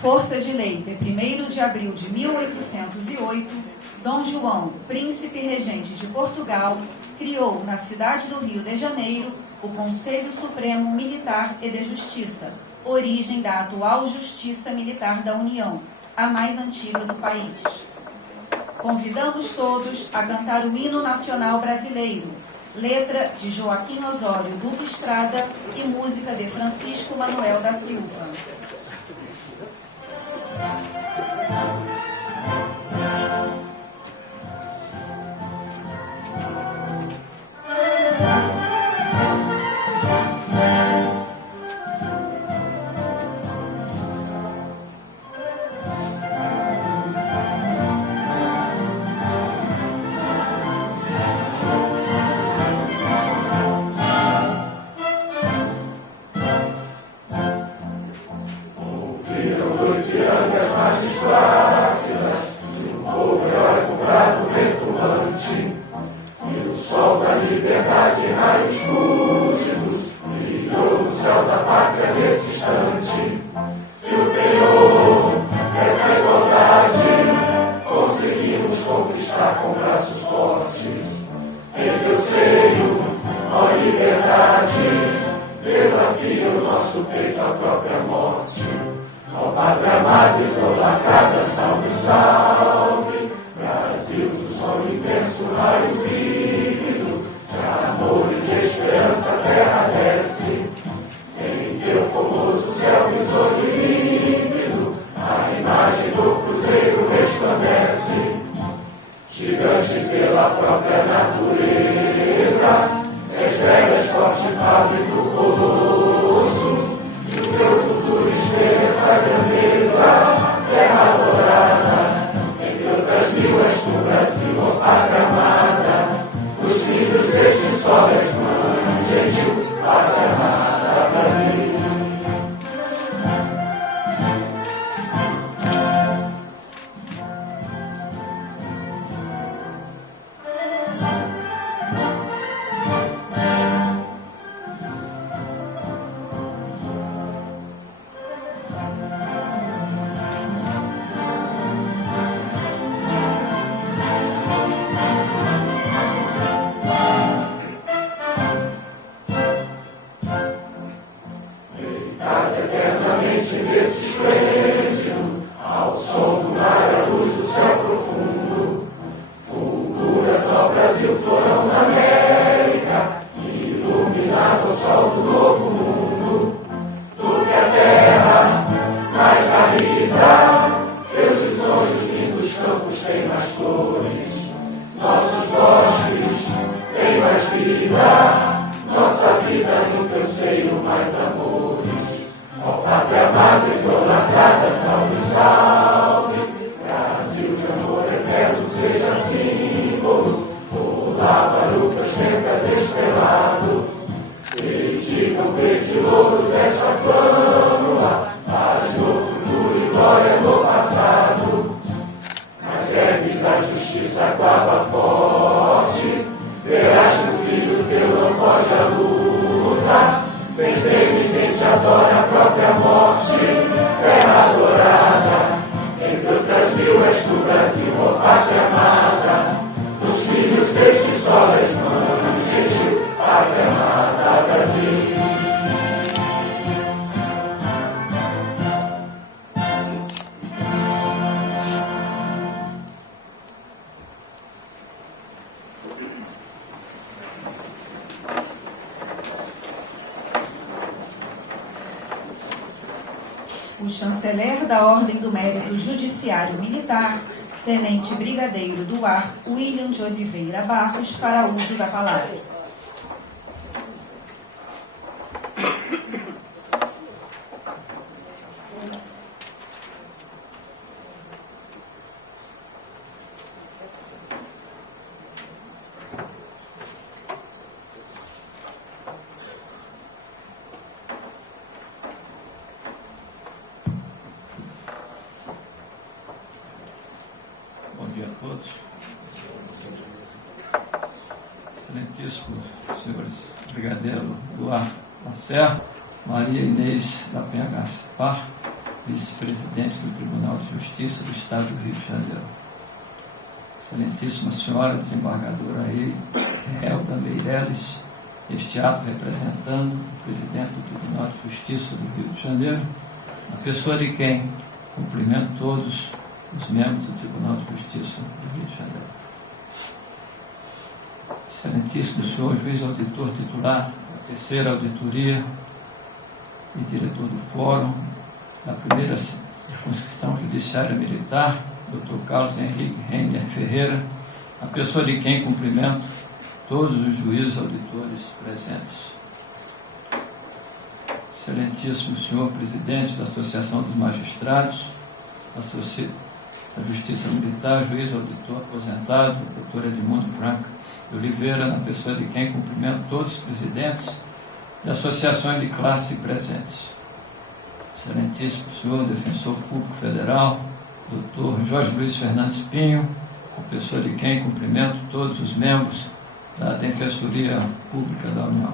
Força de lei, de 1º de abril de 1808, Dom João, príncipe regente de Portugal, criou na cidade do Rio de Janeiro o Conselho Supremo Militar e de Justiça, origem da atual Justiça Militar da União, a mais antiga do país. Convidamos todos a cantar o hino nacional brasileiro, letra de Joaquim Osório Duque Estrada e música de Francisco Manuel da Silva. O chanceler da Ordem do Mérito Judiciário Militar, Tenente Brigadeiro do Ar, William de Oliveira Barros, fará uso da palavra. Bom dia a todos. Excelentíssimos senhores Brigadeiro do Ar Lacerda, Maria Inês da Penha Gaspar, vice-presidente do Tribunal de Justiça do Estado do Rio de Janeiro. Excelentíssima Senhora Desembargadora Helda Meirelles, este ato representando o presidente do Tribunal de Justiça do Rio de Janeiro, a pessoa de quem cumprimento todos os membros do Tribunal de Justiça do Rio de Janeiro. Excelentíssimo Senhor Juiz Auditor Titular da Terceira Auditoria e diretor do Fórum da Primeira Circunscrição Judiciária Militar, Dr. Carlos Henrique Renner Ferreira, a pessoa de quem cumprimento todos os juízes auditores presentes. Excelentíssimo Senhor Presidente da Associação dos Magistrados, da Justiça Militar, juiz auditor aposentado, Dr. Edmundo Franca de Oliveira, na pessoa de quem cumprimento todos os presidentes de associações de classe presentes. Excelentíssimo Senhor Defensor Público Federal, Dr. Jorge Luiz Fernandes Pinho, a pessoa de quem cumprimento todos os membros da Defensoria Pública da União.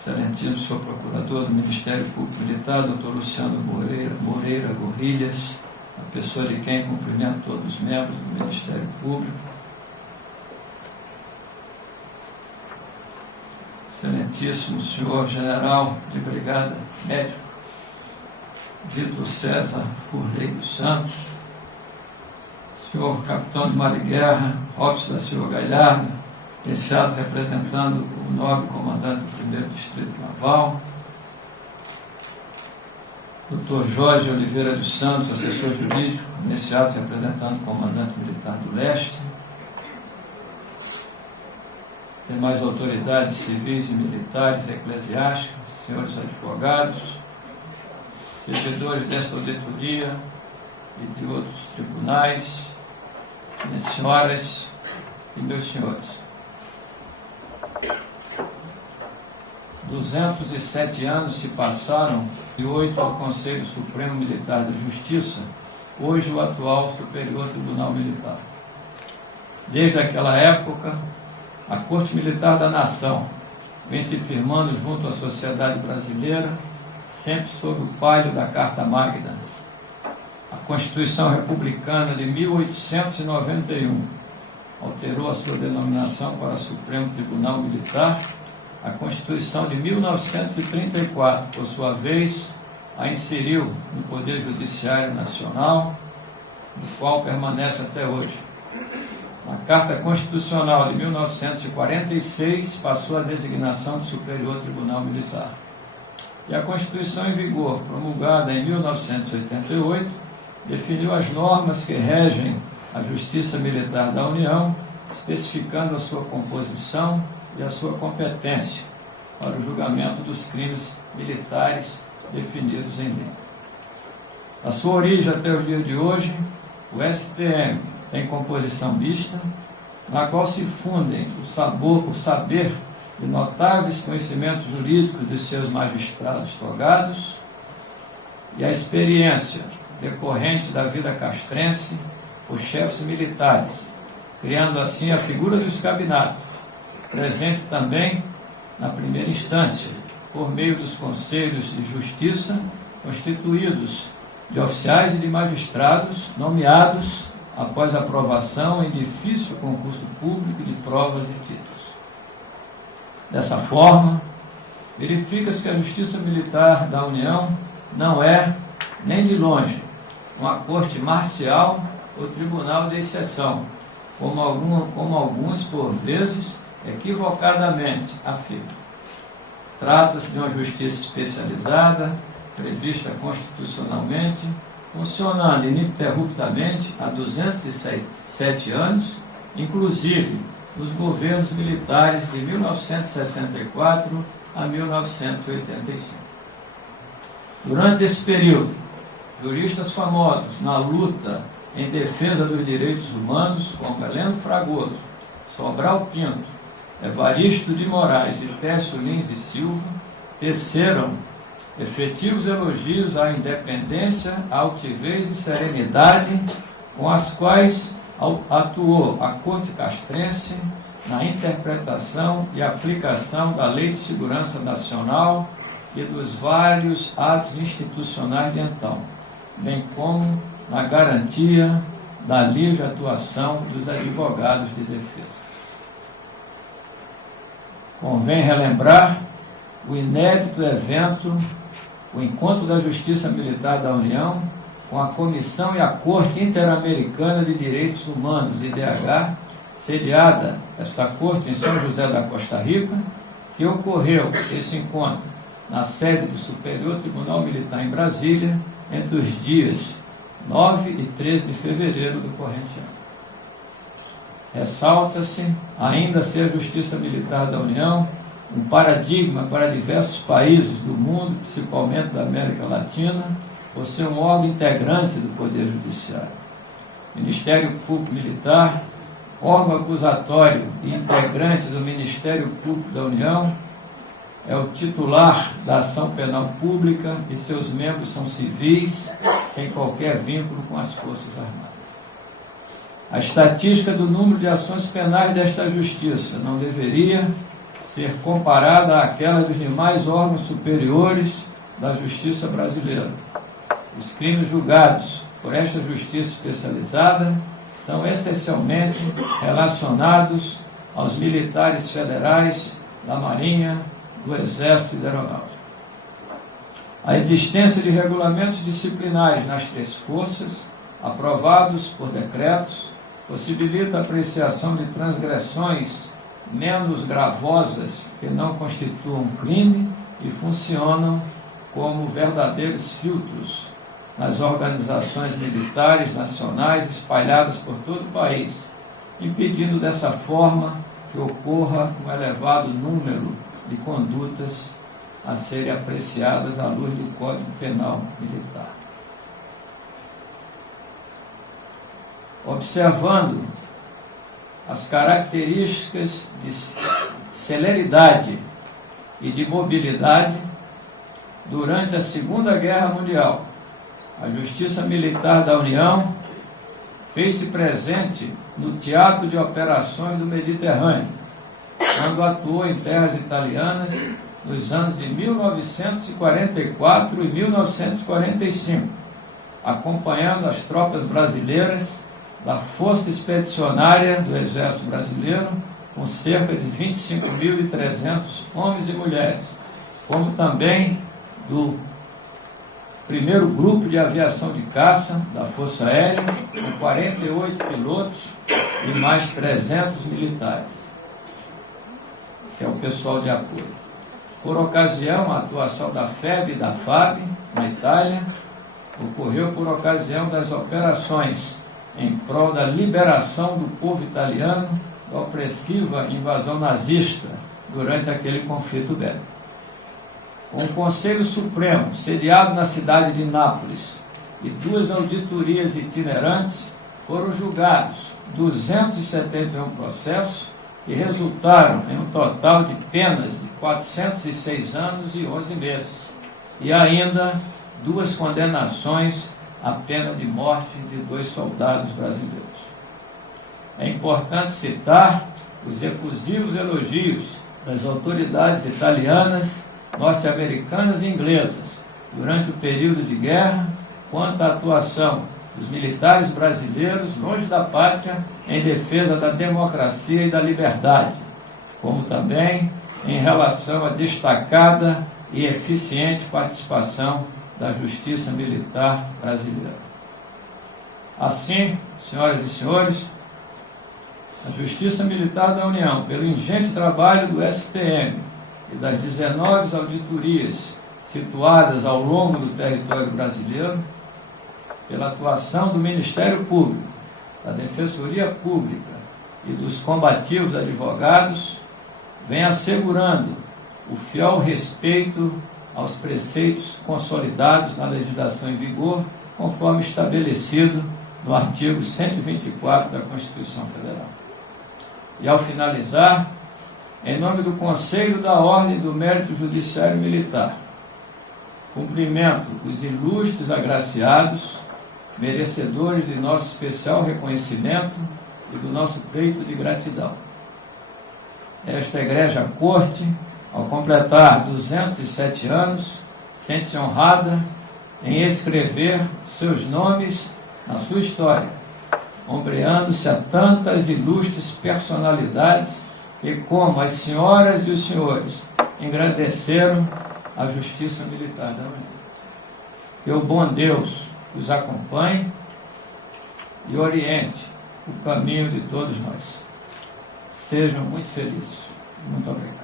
Excelentíssimo Senhor Procurador do Ministério Público Militar, Dr. Luciano Moreira Gorrilhas, a pessoa de quem cumprimento todos os membros do Ministério Público. Excelentíssimo Senhor General de Brigada Médico, Vitor César Furley dos Santos, Senhor Capitão de Mar e Guerra, Robson da Silva Galhardo, esse ato representando o nobre comandante do 1º Distrito Naval, Dr. Jorge Oliveira dos Santos, assessor jurídico, nesse ato representando o comandante militar do Leste, demais autoridades civis e militares, eclesiásticas, senhores advogados, servidores desta auditoria e de outros tribunais, minhas senhoras e meus senhores. 207 anos se passaram de 8 ao Conselho Supremo Militar da Justiça, hoje o atual Superior Tribunal Militar. Desde aquela época, a Corte Militar da Nação vem se firmando junto à sociedade brasileira, sempre sob o palio da Carta Magna. A Constituição Republicana de 1891 alterou a sua denominação para Supremo Tribunal Militar. A Constituição de 1934, por sua vez, a inseriu no Poder Judiciário Nacional, no qual permanece até hoje. A Carta Constitucional de 1946 passou a designação de Superior Tribunal Militar. E a Constituição em vigor, promulgada em 1988, definiu as normas que regem a Justiça Militar da União, especificando a sua composição e a sua competência para o julgamento dos crimes militares definidos em lei. A sua origem até os dias de hoje, o STM tem composição mista, na qual se fundem o saber de notáveis conhecimentos jurídicos de seus magistrados togados e a experiência decorrente da vida castrense por chefes militares, criando assim a figura dos cabinatos, presente também na primeira instância, por meio dos conselhos de justiça, constituídos de oficiais e de magistrados, nomeados após aprovação em difícil concurso público de provas e títulos. Dessa forma, verifica-se que a Justiça Militar da União não é, nem de longe, uma corte marcial ou tribunal de exceção, como alguns, por vezes, equivocadamente afirmam. Trata-se de uma justiça especializada, prevista constitucionalmente, funcionando ininterruptamente há 207 anos, inclusive nos governos militares de 1964 a 1985. Durante esse período, juristas famosos na luta em defesa dos direitos humanos, como Heleno Fragoso, Sobral Pinto, Evaristo de Moraes e Técio Lins e Silva, teceram efetivos elogios à independência, à altivez e serenidade com as quais atuou a Corte Castrense na interpretação e aplicação da Lei de Segurança Nacional e dos vários atos institucionais de então, bem como na garantia da livre atuação dos advogados de defesa. Convém relembrar o inédito evento, o Encontro da Justiça Militar da União, com a Comissão e a Corte Interamericana de Direitos Humanos, IDH, sediada esta corte em São José da Costa Rica, que ocorreu esse encontro na sede do Superior Tribunal Militar em Brasília, entre os dias 9 e 13 de fevereiro do corrente ano. Ressalta-se ainda ser a Justiça Militar da União um paradigma para diversos países do mundo, principalmente da América Latina, por ser um órgão integrante do Poder Judiciário. Ministério Público Militar, órgão acusatório e integrante do Ministério Público da União, é o titular da ação penal pública e seus membros são civis, sem qualquer vínculo com as Forças Armadas. A estatística do número de ações penais desta Justiça não deveria ser comparada àquela dos demais órgãos superiores da Justiça brasileira. Os crimes julgados por esta Justiça especializada são essencialmente relacionados aos militares federais, da Marinha, do Exército e da Aeronáutica. A existência de regulamentos disciplinares nas três forças, aprovados por decretos, possibilita a apreciação de transgressões menos gravosas que não constituam crime e funcionam como verdadeiros filtros nas organizações militares nacionais espalhadas por todo o país, impedindo dessa forma que ocorra um elevado número de condutas a serem apreciadas à luz do Código Penal Militar. Observando as características de celeridade e de mobilidade durante a Segunda Guerra Mundial, a Justiça Militar da União fez-se presente no teatro de operações do Mediterrâneo, quando atuou em terras italianas nos anos de 1944 e 1945, acompanhando as tropas brasileiras da Força Expedicionária do Exército Brasileiro, com cerca de 25.300 homens e mulheres, como também do primeiro grupo de aviação de caça da Força Aérea, com 48 pilotos e mais 300 militares, que é o pessoal de apoio. Por ocasião, a atuação da FEB e da FAB, na Itália, ocorreu por ocasião das operações em prol da liberação do povo italiano da opressiva invasão nazista durante aquele conflito bélico. Com o Conselho Supremo, sediado na cidade de Nápoles, e 2 auditorias itinerantes, foram julgados 271 processos que resultaram em um total de penas de 406 anos e 11 meses, e ainda 2 condenações à pena de morte de 2 soldados brasileiros. É importante citar os efusivos elogios das autoridades italianas, norte-americanas e inglesas durante o período de guerra quanto à atuação dos militares brasileiros longe da pátria em defesa da democracia e da liberdade, como também em relação à destacada e eficiente participação da Justiça Militar brasileira. Assim, senhoras e senhores, a Justiça Militar da União, pelo ingente trabalho do STM e das 19 auditorias situadas ao longo do território brasileiro, pela atuação do Ministério Público, da Defensoria Pública e dos combativos advogados, vem assegurando o fiel respeito aos preceitos consolidados na legislação em vigor, conforme estabelecido no artigo 124 da Constituição Federal. E ao finalizar, em nome do Conselho da Ordem do Mérito Judiciário Militar, cumprimento os ilustres agraciados, merecedores de nosso especial reconhecimento e do nosso peito de gratidão. Esta Egrégia Corte ao completar 207 anos, sente-se honrada em escrever seus nomes na sua história, ombreando-se a tantas ilustres personalidades que, como as senhoras e os senhores, engrandeceram a justiça militar da União. Que o bom Deus os acompanhe e oriente o caminho de todos nós. Sejam muito felizes. Muito obrigado.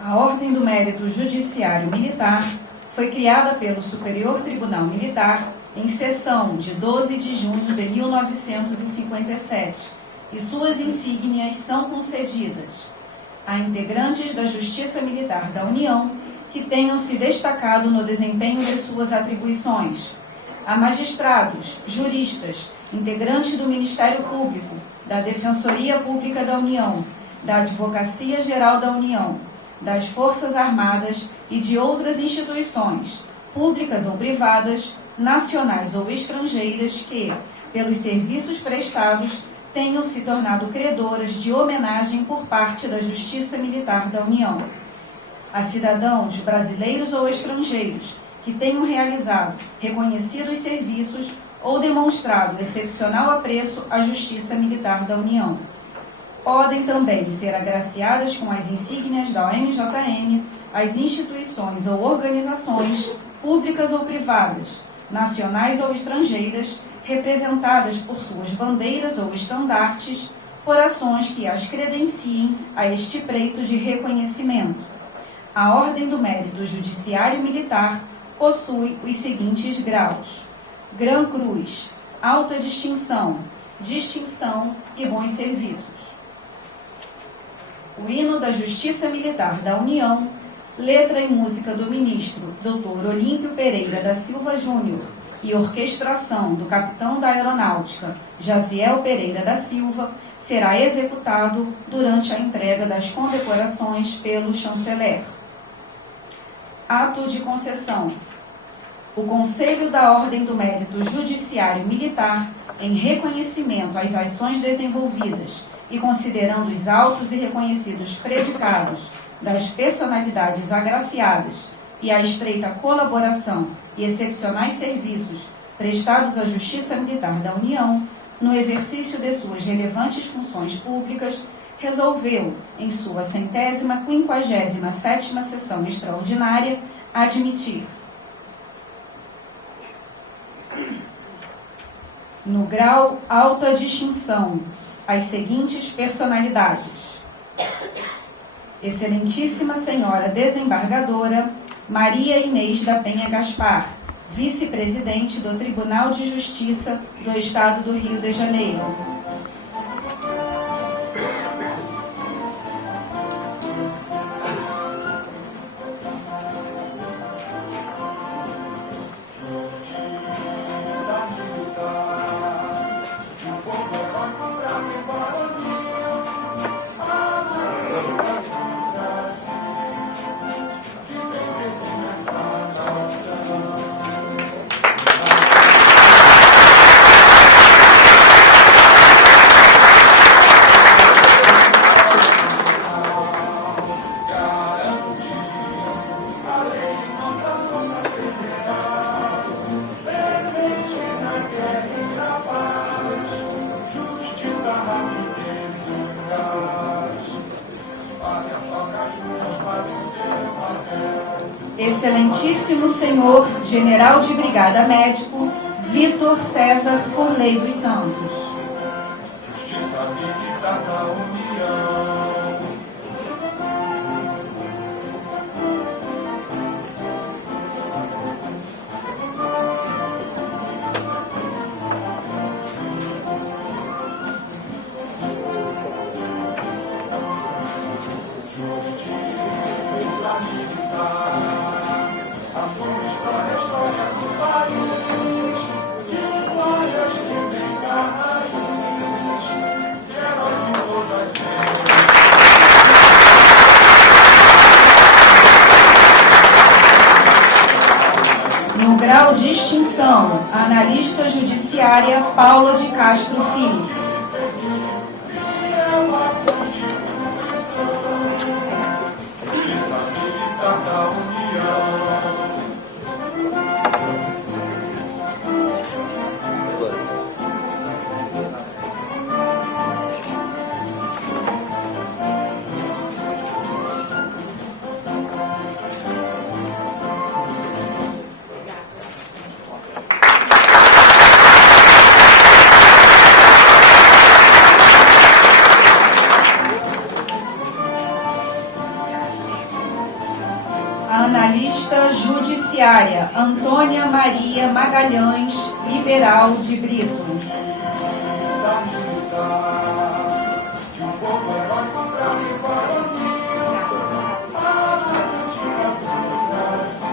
A Ordem do Mérito Judiciário Militar foi criada pelo Superior Tribunal Militar em sessão de 12 de junho de 1957 e suas insígnias são concedidas a integrantes da Justiça Militar da União que tenham se destacado no desempenho de suas atribuições, a magistrados, juristas, integrantes do Ministério Público, da Defensoria Pública da União, da Advocacia Geral da União, das Forças Armadas e de outras instituições, públicas ou privadas, nacionais ou estrangeiras, que, pelos serviços prestados, tenham se tornado credoras de homenagem por parte da Justiça Militar da União. A cidadãos brasileiros ou estrangeiros que tenham realizado reconhecidos serviços ou demonstrado excepcional apreço à Justiça Militar da União. Podem também ser agraciadas com as insígnias da OMJM as instituições ou organizações, públicas ou privadas, nacionais ou estrangeiras, representadas por suas bandeiras ou estandartes, por ações que as credenciem a este preito de reconhecimento. A Ordem do Mérito Judiciário Militar possui os seguintes graus: Gran Cruz, alta distinção, distinção e bons serviços. O hino da Justiça Militar da União, letra e música do ministro Dr. Olímpio Pereira da Silva Júnior e orquestração do capitão da Aeronáutica, Jaziel Pereira da Silva, será executado durante a entrega das condecorações pelo chanceler. Ato de concessão. O Conselho da Ordem do Mérito Judiciário Militar, em reconhecimento às ações desenvolvidas e considerando os altos e reconhecidos predicados das personalidades agraciadas e a estreita colaboração e excepcionais serviços prestados à Justiça Militar da União no exercício de suas relevantes funções públicas, resolveu, em sua 157ª sessão extraordinária, admitir: no grau alta distinção, as seguintes personalidades: Excelentíssima Senhora Desembargadora Maria Inês da Penha Gaspar, vice-presidente do Tribunal de Justiça do Estado do Rio de Janeiro. Excelentíssimo Senhor General de Brigada Médico Vitor César Forley dos Santos. Justiça Militar da União. Justiça Militar. A sua história, a história do país, de glórias que vem da raiz, de herói de toda grau de extinção, analista judiciária Paula de Castro Filho. Justiça militar da União. Analista judiciária Antônia Maria Magalhães Liberal de Brito. Justiça militar de um povo heróico, bravo e varonil, a mais antiga do Brasil,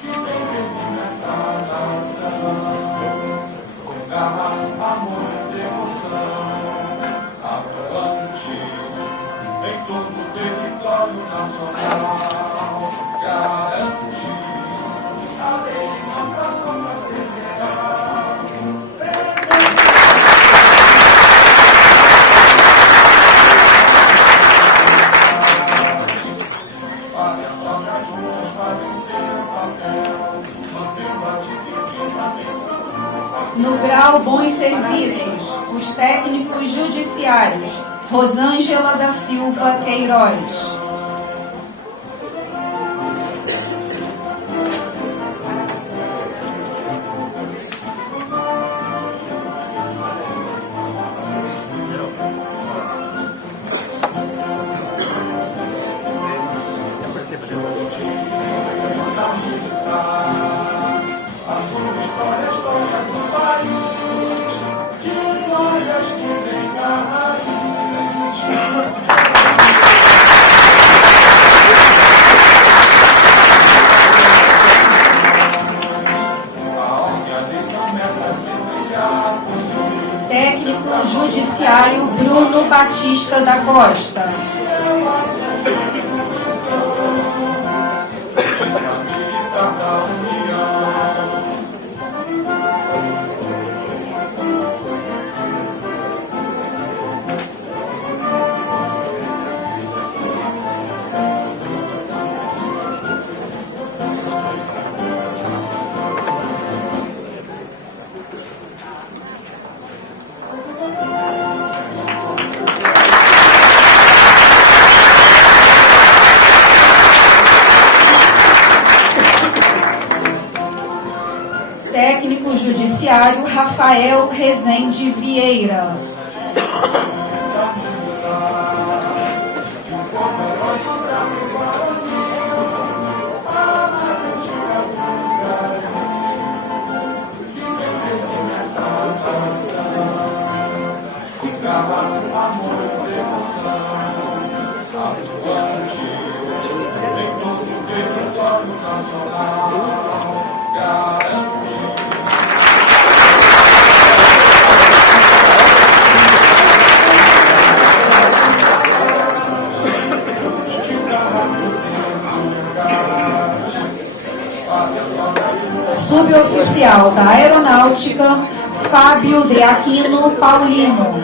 que vem servindo essa nação com garra, amor e devoção, avante em todo o território nacional. Garante a lei, nossa força federal. Patriotas juntos fazem seu papel, mantendo a disciplina. No grau Bons Serviços, os técnicos judiciários Rosângela da Silva Queiroz. Técnico judiciário Bruno Batista da Costa. Técnico judiciário Rafael Rezende Vieira. Suboficial da Aeronáutica Fábio de Aquino Paulino.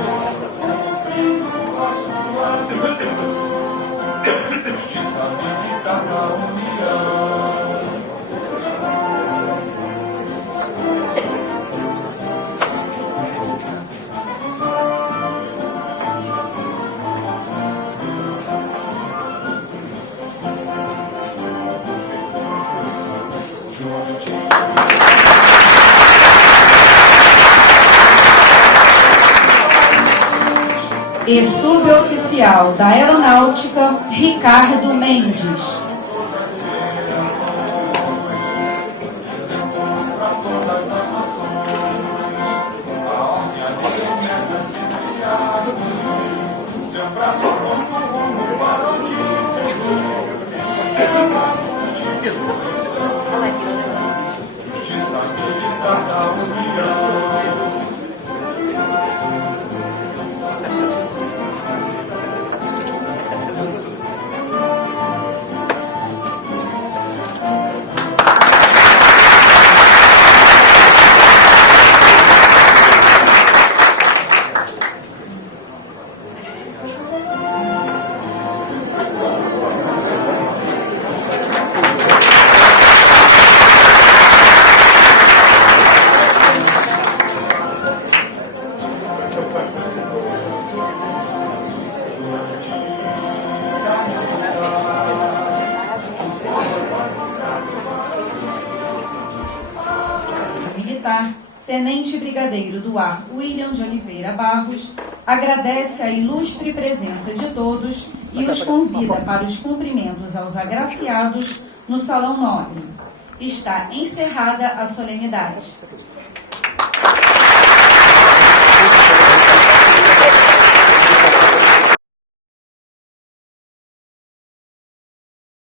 Justiça militar da União. E suboficial da Aeronáutica Ricardo Mendes. Tenente Brigadeiro do Ar William de Oliveira Barros, agradece a ilustre presença de todos e os convida para os cumprimentos aos agraciados no Salão Nobre. Está encerrada a solenidade.